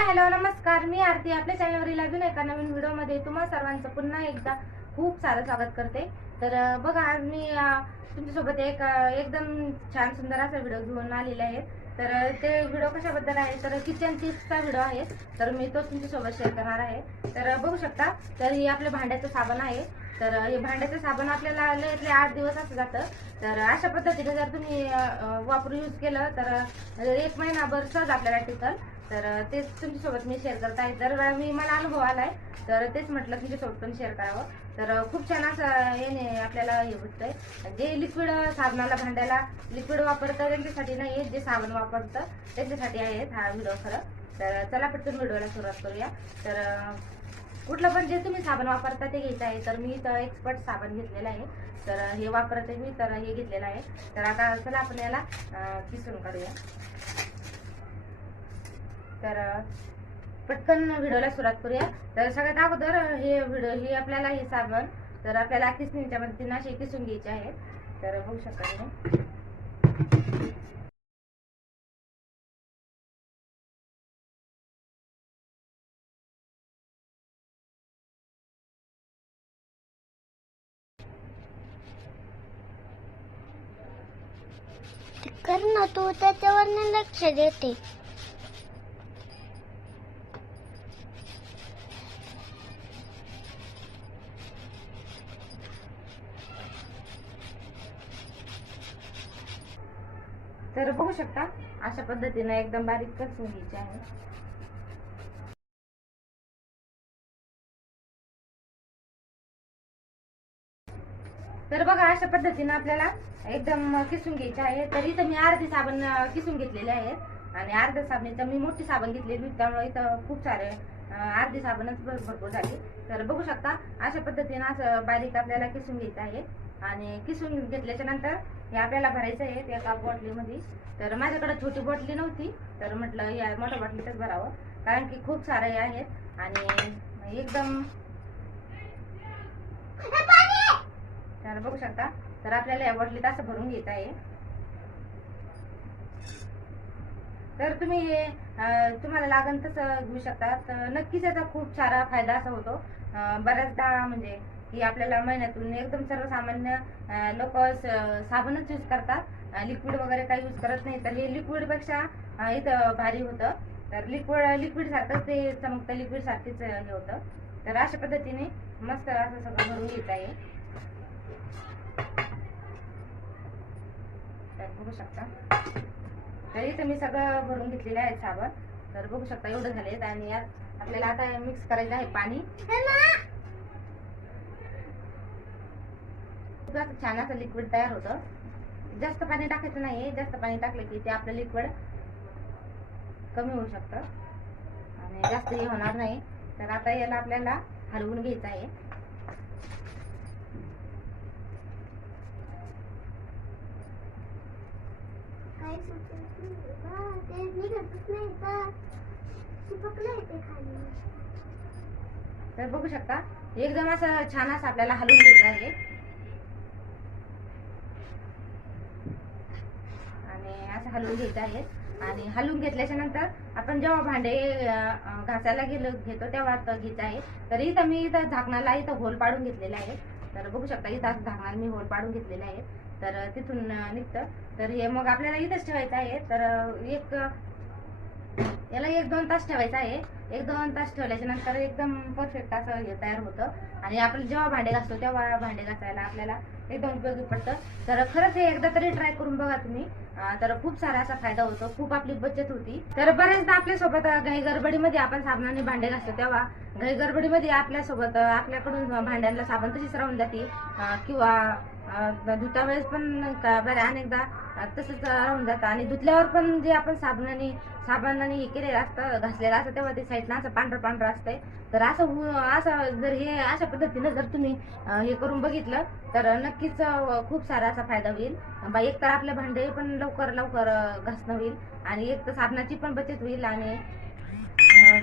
Hi hello नमस्कार. मी आरती आपल्या चॅनलवरील अजून एका नवीन व्हिडिओमध्ये तुम्हा सर्वांचं पुन्हा एकदा खूप सारं स्वागत करते. तर बघा आज मी तुमच्यासोबत एक एकदम छान सुंदर असा व्हिडिओ घेऊन आलेला आहे तर ते व्हिडिओ कशाबद्दल आहे? तर किचन टिप्सचा व्हिडिओ आहे. तर मी तो तुमच्यासोबत शेअर करणार आहे. तर बघू शकता तर हे आपलं भांड्याचं साबण आहे. तर हे भांड्याचं साबण आपल्याला लयतले आठ दिवस असं जातं. तर अशा पद्धतीने जर तुम्ही वापरून यूज केलं तर एक महिनाभर सहज आपल्याला टिकल. तर तेच तुमच्यासोबत मी शेअर करत आहे. जर मी मला अनुभव आलाय तर तेच म्हटलं तुमच्यासोबत पण शेअर करावं. तर खूप छान असं याने आपल्याला हे होतंय जे लिक्विड साबणाला भांड्याला लिक्विड वापरतं त्यांच्यासाठी नाही जे साबण वापरतं त्यांच्यासाठी आहे हा व्हिडिओ खरं. तर चला पटकन व्हिडिओला सुरुवात करूया. तर कुठलं पण जे तुम्ही साबण वापरता ते घ्यायचं आहे. तर मी तर एक्सपर्ट साबण घेतलेलं आहे. तर हे वापरते मी तर हे घेतलेलं आहे. तर आता चला आपण याला किसून काढूया. तर पटकन व्हिडिओला सुरुवात करूया. तर सगळ्यात अगोदर हे व्हिडिओ हे आपल्याला हे साबण तर आपल्याला किसणीच्या मदतीने असे किसून घ्यायचे आहेत तर बघू शकता कर ना तू त्याच्यावर लक्ष देते. तर बघू शकता अशा पद्धतीने एकदम बारीक कसून घ्यायची आहे. तर बघा अशा पद्धतीने आपल्याला एकदम किसून घ्यायचे आहे. तर इथं मी अर्धे साबण किसून घेतलेले आहेत आणि अर्ध्या साबणीचं मी मोठी साबण घेतलेली त्यामुळे इथं खूप सारे अर्धे अर्धी साबणच भर- भरपूर झाली. तर बघू शकता अशा पद्धतीने असं बारीक आपल्याला किसून घ्यायचं आहे. आणि किसून घेतल्याच्या नंतर हे आपल्याला भरायचं आहे त्या एका बॉटलीमध्ये. तर माझ्याकडे छोटी बॉटली नव्हती तर म्हटलं या मोठ्या बॉटलीतच भरावं. कारण की खूप सारे आहेत आणि एकदम तर बघू शकता तर आपल्याला या बॉटलीत असं भरून घ्यायचं आहे. तर तुम्ही हे तुम्हाला लागन तसं घेऊ शकता. तर नक्कीच याचा खूप सारा फायदा असा होतो. बऱ्याचदा म्हणजे की आपल्याला महिन्यातून एकदम सर्वसामान्य लोक साबणच यूज करतात. लिक्विड वगैरे काही यूज करत नाही. तर हे लिक्विडपेक्षा इथं भारी होतं. तर लिक्विड लिक्विड सारखंच ते चमकतं. लिक्विड सारखीच हे होतं. तर अशा पद्धतीने मस्त असं सगळं भरून घेत आहे तर बघू शकता. तर इथं मी सगळं भरून घेतलेलं आहे साबण. तर बघू शकता एवढं झाले आणि यात आपल्याला आता मिक्स करायचं आहे पाणी. खूप छान असं लिक्विड तयार होतं. जास्त पाणी टाकायचं नाही जास्त पाणी टाकलं की ते आपलं लिक्विड कमी होऊ शकतं. आणि जास्त हे होणार नाही. तर आता याला आपल्याला हलवून घ्यायचं आहे काय सुचत नाही बा, ते निघतच नाही बा. चिपकलं आहे ते खाली तर बघू शकता एकदम असं छान असं आपल्याला हलवून घेत आहे. आणि असं हलवून घेत आहे. आणि हलवून घेतल्याच्या नंतर आपण जेव्हा भांडे घासायला गेलो घेतो तेव्हा घेत आहे. तर इथं मी इथं झाकणाला इथं होल पाडून घेतलेला आहे. तर बघू शकता इथं धागणार मी होल पाडून घेतलेले आहे तर तिथून निघतं. तर हे मग आपल्याला इथंच ठेवायचं आहे. तर एक याला एक दोन तास ठेवायचा आहे. एक दोन तास ठेवल्याच्या नंतर एकदम परफेक्ट असं हे तयार होतं. आणि आपण जेव्हा भांडे घासतो तेव्हा भांडे घासायला आपल्याला एकदम उपयोगी पडतं. तर खरंच हे एकदा तरी ट्राय करून बघा तुम्ही. तर खूप सारा असा फायदा होतो. खूप आपली बचत होती. तर बऱ्याचदा आपल्यासोबत घाई गडबडीमध्ये आपण साबणाने भांडे घासतो तेव्हा घाई गडबडीमध्ये आपल्यासोबत आपल्याकडून भांड्यांना साबण तशीच राहून जाते. किंवा धुता वेळेस पण बऱ्या अनेकदा तसंच राहून जातं. आणि धुतल्यावर पण जे आपण साबणाने साबणाने हे केलेलं असतं घासलेलं असतं तेव्हा ते साईडनं असं पांढरं पांढरं असतंय. तर असं हो असं जर हे अशा पद्धतीनं जर तुम्ही हे करून बघितलं तर नक्कीच खूप सारा असा फायदा होईल. बा एक तर आपले भांडे पण लवकर लवकर घासणं होईल. आणि एक तर साबणाची पण बचत होईल. आणि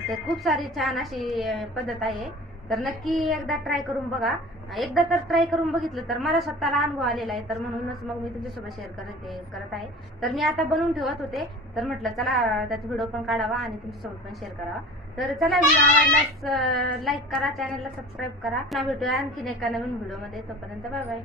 ते खूप सारी छान अशी पद्धत आहे. तर नक्की एकदा ट्राय करून बघा. एकदा तर ट्राय करून बघितलं तर मला स्वतःला अनुभव आलेला आहे. तर म्हणूनच मग मी तुमच्यासोबत शेअर करत करत आहे. तर मी आता बनवून ठेवत होते. तर म्हटलं चला त्याचा व्हिडिओ पण काढावा आणि तुमच्यासोबत पण शेअर करावा. तर चला व्हिडिओ आवडल्यास लाईक करा चॅनलला सबस्क्राईब करा. पुन्हा भेटूया आणखीन एका नवीन व्हिडिओमध्ये तोपर्यंत बाय बाय